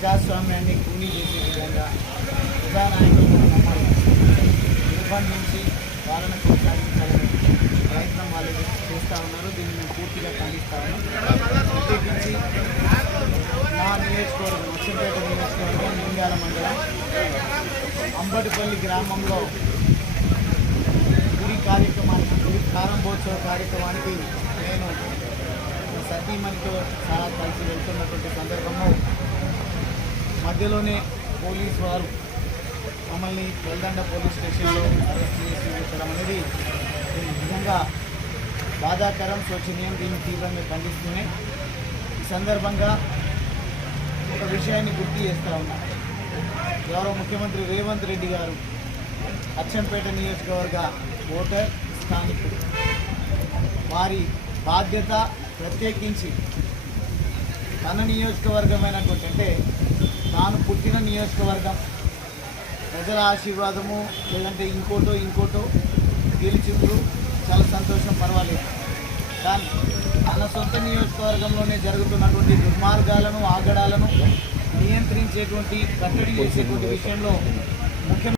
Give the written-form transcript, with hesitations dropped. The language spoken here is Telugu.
ప్రజాస్వామ్యాన్ని కూనీ చేసే విధంగా ప్రజానాయకులను మమ్మల్ని నిర్బంధించి పాలన కొనసాగించాలని ప్రయత్నం వాళ్ళు చేస్తూ ఉన్నారు. దీన్ని మేము పూర్తిగా ఖండిస్తూ ఉన్నాం. ప్రత్యేకించి మా నియోజకవర్గం అచ్చంపేట నియోజకవర్గం లింగాల మండలం అంబటిపల్లి గ్రామంలో గుడి ప్రారంభోత్సవ కార్యక్రమానికి నేను సతీమణితో చాలా కలిసి వెళ్తున్నటువంటి సందర్భంలో మధ్యలోనే పోలీసు వారు మమ్మల్ని వెల్దండ పోలీస్ స్టేషన్లో అరెస్ట్ చేసి ఉంచడం అనేది నిజంగా బాధాకరం, శోచనీయం. దీన్ని తీవ్రంగా ఖండిస్తున్నాయి. ఈ సందర్భంగా ఒక విషయాన్ని గుర్తు చేస్తూ ఉన్నాం. గౌరవ ముఖ్యమంత్రి రేవంత్ రెడ్డి గారు అచ్చంపేట నియోజకవర్గ ఓటర్ స్థానికుడు. వారి బాధ్యత ప్రత్యేకించి తన నియోజకవర్గమైనటువంటి అంటే తాను పుట్టిన నియోజకవర్గం ప్రజల ఆశీర్వాదము లేదంటే ఇంకోటో గెలిచిండ్రు, చాలా సంతోషం, పర్వాలేదు. కానీ తన సొంత నియోజకవర్గంలోనే జరుగుతున్నటువంటి దుర్మార్గాలను, ఆగడాలను నియంత్రించేటువంటి కట్టడి చేసేటువంటి విషయంలో ముఖ్యమంత్రి